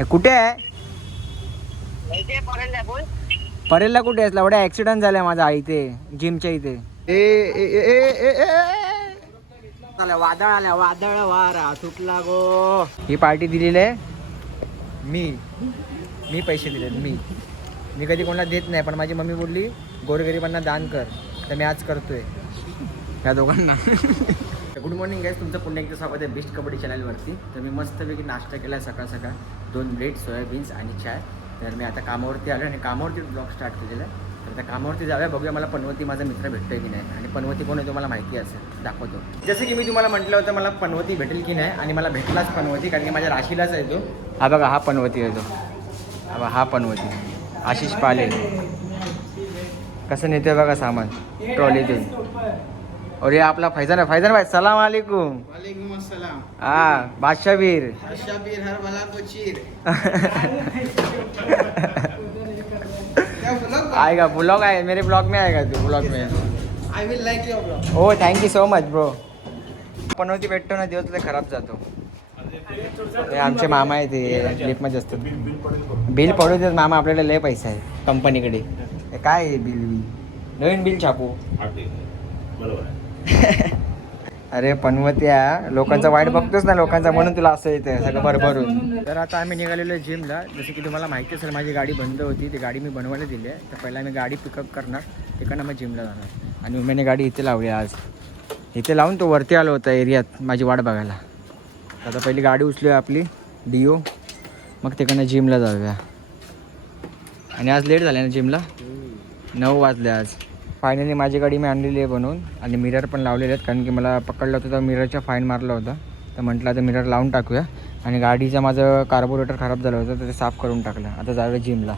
कुठे आहे? परेलला कुठे आहेस? एवढा ऍक्सिडेंट झालाय माझा इथे जिमच्या इथे. वादळ आल्या, वादळ वारा सुटला गो. ही पार्टी दिलेली आहे मी पैसे दिले. मी कधी कोणाला देत नाही, पण माझी मम्मी बोलली गोरगरिबांना दान कर, तर मी आज करतोय या दोघांना. गुड मॉर्निंग गाईज, तुमचं पुन्हा एकदा स्वागत आहे बेस्ट कबड्डी चॅनलवरती. तर मी मस्तपैकी नाश्ता केला सकाळ सकाळ, 2 ब्रेड, सोयाबीन्स आणि चाय. तर मी आता कामावरती आलो आणि कामावरती ब्लॉग स्टार्ट केलेला आहे. तर आता कामावरती जाऊया, बघूया मला पनवती माझा मित्र भेटतोय की नाही, आणि पनवती कोण आहे तुम्हाला माहिती असेल, दाखवतो. जसं की मी तुम्हाला म्हटलं होतं मला पनवती भेटेल की नाही, आणि मला भेटलाच पनवती, कारण की माझ्या राशीलाच आहे तो. हा बघा, हा पनवती आहे तो. हा पनवती आशिष पाले कसं नेतोय बघा सामान ट्रॉलीतून. और ये आपला फैजान भाई, सलाम वालेकुम. वालेकुम अस्सलाम. हाँ बादशाहवीर हर भला को चीर. आएगा ब्लॉग, आए मेरे ब्लॉग में आएगा तू ब्लॉग में. I will like your blog. हो थँक्यू सो मच ब्रो. पनवती भेटतो ना दिवस लय खराब जातो. ते आमचे मामा आहे, ते लिफ्टमध्ये असतात. बिल पडू देत मामा, आपल्याला लय पैसा आहे कंपनीकडे. हे काय आहे बिल नवीन बिल छापू. अरे पनवत्या, लोकांचा वाईट बघतोस ना लोकांचा, म्हणून तुला असं येतं सगळं भरभरून. तर आता आम्ही निघालेलो आहे जिमला. जसं की तुम्हाला माहिती असेल माझी गाडी बंद होती, ती गाडी मी बनवायला दिली आहे. तर पहिला मी गाडी पिकअप करणार, तिकडनं मग जिमला जाणार. आणि उमेने गाडी इथे लावली आज. इथे लावून तो वरती आलो होता एरियात माझी वाट बघायला. आता पहिली गाडी उचलू आपली डिओ, मग तिकडनं जिमला जाऊया. आणि आज लेट झाले ना जिमला, 9 वाजले आज. फायनली माझी गाडी मी आणलेली आहे बनवून, आणि मिरर पण लावलेले आहेत, कारण की मला पकडलं होतं तर मिररच्या फाईन मारला होता. तर म्हटलं आता मिरर लावून टाकूया. आणि गाडीचं माझं कार्बोरेटर खराब झालं होतं, तर ते साफ करून टाकलं. आता जाऊया जिमला.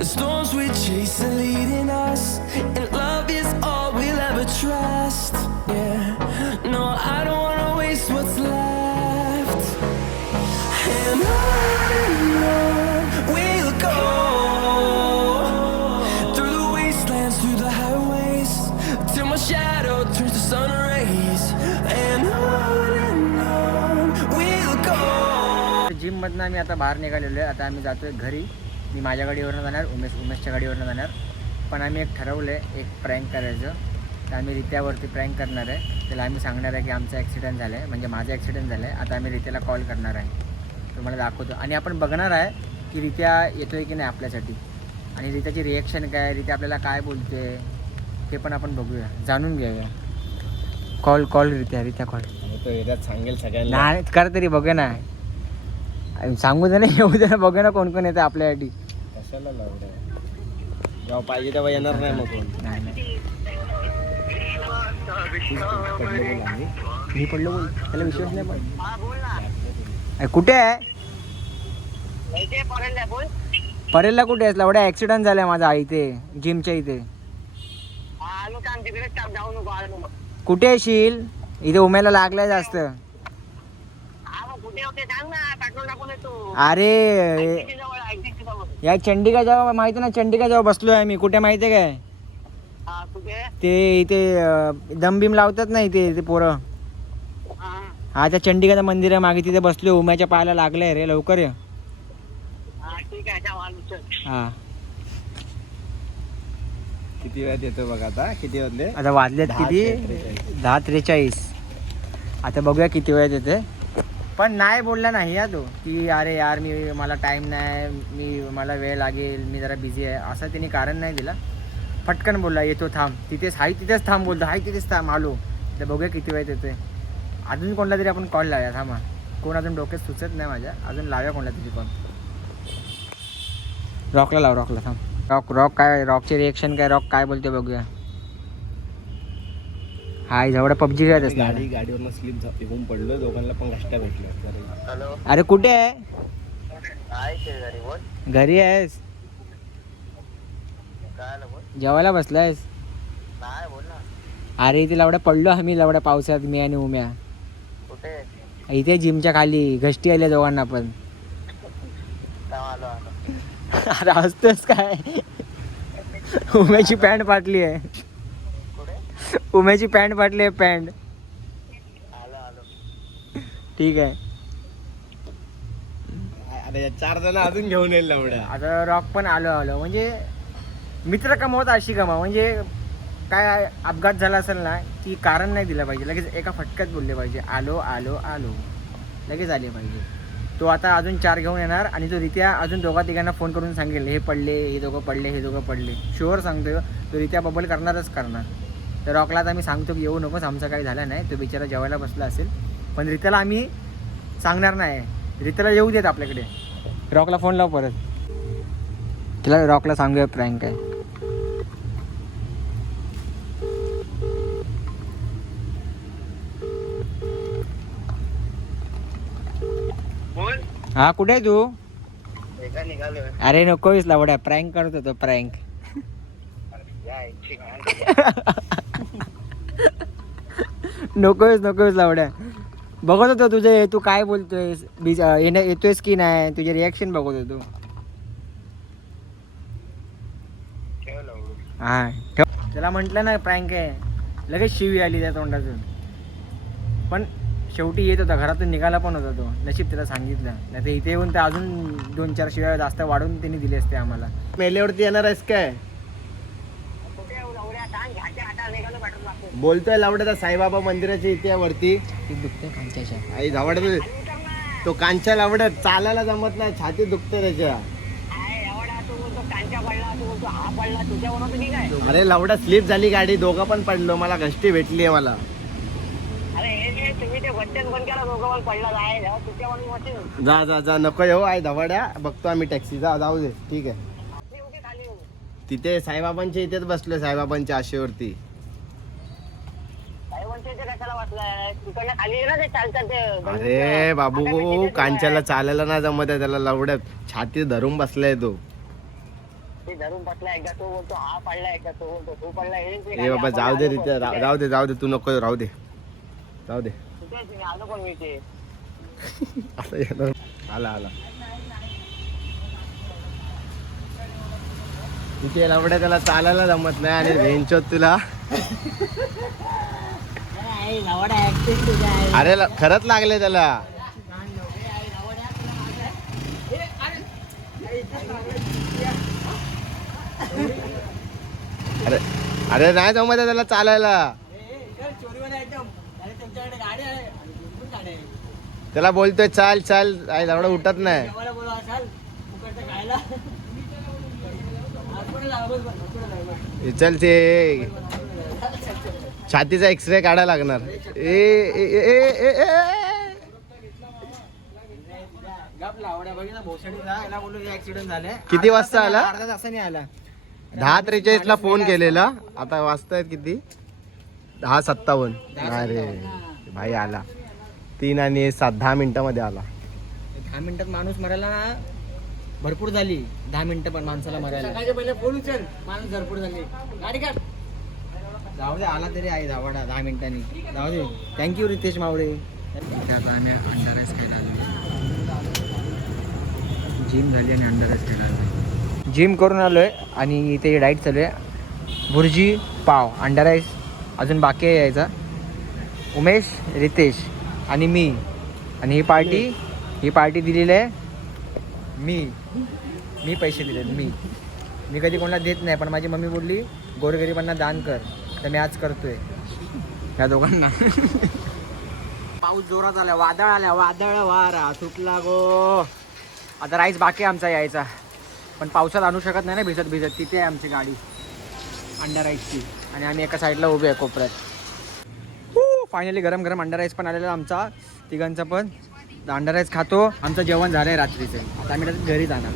The storms we chase are leading us, and love is all we'll ever trust. Yeah, no, I don't wanna waste what's left. And on we'll go, through the wastelands, through the highways, till my shadow turns to sun rays. And on we'll go. जिममधनं आम्ही आता बाहेर निघालेलो आहे. आता आम्ही जातोय घरी. मी माझ्या गाडीवरनं जाणार, उमेशच्या गाडीवरनं जाणार. पण आम्ही एक ठरवलं आहे, एक प्रँक करायचं. तर आम्ही रित्यावरती प्रँक करणार आहे. त्याला आम्ही सांगणार आहे की आमचा ॲक्सिडेंट झाला आहे, म्हणजे माझा ॲक्सिडेंट झाला आहे. आता आम्ही रित्याला कॉल करणार आहे, तुम्हाला दाखवतो. आणि आपण बघणार आहे की रित्या येतो आहे की नाही आपल्यासाठी, आणि रित्याची रिॲक्शन काय, रित्या आपल्याला काय बोलते ते पण आपण बघूया, जाणून घेऊया. कॉल रित्या कॉल तो एरियात सांगेल सगळ्यांना. नाही कर तरी बघूया ना, सांगू दे ना, येऊ दे ना, बघूया ना कोण कोण येतं आपल्यासाठी. कशाला लावलं, जेव्हा पाहिजे तेव्हा येणार नाही मग कोण. मी पडलो बोल, त्याला विश्वास नाही. पण कुठे आहे? परेलला कुठे आहेस? एवढा ऍक्सिडेंट झालाय माझा इथे जिमच्या इथे. कुठे येशील? इथे उमेला लागलाय जास्त. अरे या चंडिका जेव्हा माहिती ना, चंडिका जेव्हा बसलोय आम्ही, कुठे माहिती आहे काय? ते इथे दमबिम लावतात ना इथे ते पोरं. हा त्या चंडिकाचं मंदिर आहे मागे, तिथे बसलोय. उम्याच्या पायाला लागलंय रे, लवकर ये. हा किती वेळात येतो बघा. आता किती वाजले? आता वाजलेत किती? 10:43. आता बघूया किती वेळात येते. पण नाही बोलला नाही या तो की अरे यार मला टाईम नाही, मला वेळ लागेल, मी जरा बिझी आहे, असं त्यांनी कारण नाही दिला. फटकन बोलला येतो थांब, तिथेच थांब बोलतो, तिथेच थांब आलो. तर बघूया किती वेळात येतोय. अजून कोणला तरी आपण कॉल लावूया, थांबा. कोण अजून डोक्यात सुचत नाही माझ्या, अजून लावूया कोणला तरी कॉल. रॉकला थांब. रॉक काय, रॉकचे रिएक्शन काय, रॉक काय बोलते बघूया. हाय जवळ पबजी खेळत असणार. गाडीवरनं स्लिप होऊन पडलो, दोघांना पण घाष्टा भेटला. अरे कुठे आहे? घरी आहेस? जेवायला बसलायस? अरे इथे लवड्या पडलो आम्ही, लवड्या पावसात, मी आणि उम्या. इथे जिमच्या खाली घष्टी आल्या दोघांना पण. अरे हसतोस काय? उम्याची पॅन्ट फाटली आहे. उम्याची पॅन्ट फाटली आहे पॅन्ट. ठीक आहे. अरे 4 जण अजून घेऊन येईल एवढ्या. आता रॉक पण आलो म्हणजे मित्र कमावत अशी कमा म्हणजे काय अपघात झाला असेल ना की कारण नाही दिलं पाहिजे, लगेच एका फटक्यात बोलले पाहिजे आलो आलो आलो, लगेच आले पाहिजे. तो आता अजून 4 घेऊन येणार आणि तो रित्या अजून 2-3 फोन करून सांगेल हे पडले, हे दोघं पडले, हे दोघं पडले. शुअर सांगतो तो रित्या बबल करणारच करणार. तर रॉकला आता मी सांगतो की येऊ नकोस, आमचं काही झालं नाही, तो बिचारा जेवायला बसला असेल. पण रित्याला आम्ही सांगणार नाही, रित्याला येऊ देत आपल्याकडे. रॉकला फोन लाव परत, तिला रॉकला सांगूया प्रँक आहे. हा कुठे आहे तू? अरे नको विसला वड्या, प्रँक करत होतो प्रँक. नकोच लावड्या, बघत होतो तुझे, तू काय बोलतोयस, येतोयस की नाही, तुझे रिॲक्शन बघत होतो. हा ठेव. त्याला म्हटलं ना प्रँक आहे, लगेच शिवी आली त्या तोंडातून. पण शेवटी येत होता, घरातून निघाला पण होता तो. नशीब त्याला सांगितलं, नाही तर इथे येऊन तर अजून 2-4 शिव्या जास्त वाढून त्यांनी दिले असते आम्हाला. मेल्यावरती येणार आहेस काय? बोलतोय लावड्या साईबाबा मंदिराच्या इथे वरती. दुखते कांच्याच्या आई धावड तो कांच्या लावड्यात चालायला जमत नाही, छाती दुखते त्याच्या. अरे लावडा स्लिप झाली गाडी, दोघं पण पडलो, मला घष्टी भेटली आहे मला. जा जा जा नको येऊ आई धावड्या, बघतो आम्ही टॅक्सी. जाऊ दे ठीक आहे. तिथे साईबाबांच्या इथेच बसलोय, साईबाबांच्या आशेवरती. अरे बाबू कांच्याला चालायला ना जमत आहे, त्याला लावड्यात छाती धरून बसलाय तो. ए बाबा जाऊ दे रे, जाऊ दे तू नको राहू दे. आला तिथे लावड्या त्याला चालायला जमत नाही आणि भेंचोत तुला. अरे खरंच लागले त्याला. अरे नाही जमत आहे त्याला चालायला. त्याला बोलतोय चाल आई लावडा उठत नाही. चल ते छातीचा एक्सरे काढायला लागणार. किती वाजता आला? अर्धा तासाने आला. 10:43 ला फोन केलेला, आता वाजतायत किती? 10:57. अरे भाई आला 3 आणि 7 10 मिनिटांमध्ये आला. 10 मिनिटात माणूस मरायला ना भरपूर झाली. 10 मिनिटं पण माणसाला मरायला. पहिले फोन उचल, माणूस भरपूर झाली. गाडी काढ. जाऊ दे, आला तरी आहे धावडा 10 मिनिटांनी. जाऊ दे. थँक्यू रितेश मावळे. आता आम्ही अंडा राईस खायला आलो. जिम झाली आणि अंडा राईस खायला आलो. जिम करून आलोय आणि इथे डाईट चालू आहे. भुर्जी पाव अंडा राईस अजून बाकी आहे यायचा. उमेश, रितेश आणि मी. आणि ही पार्टी दिलेली आहे मी पैसे दिलेत. मी कधी कोणाला देत नाही, पण माझी मम्मी बोलली गोरगरिबांना दान कर, तर मी आज करतोय त्या दोघांना. पाऊस जोरात आला, वादळ वारा सुटला गो. आता राईस बाकी आमचा यायचा, पण पावसात आणू शकत नाही ना भिजत. तिथे आहे आमची गाडी अंडा राईसची आणि आम्ही एका साईडला उभे आहे कोपऱ्यात. फायनली गरम अंडा राईस पण आलेला आमचा तिघांचा पण. अंडा राईस खातो. आमचं जेवण झालंय रात्रीचं. आता आम्ही घरी जाणार.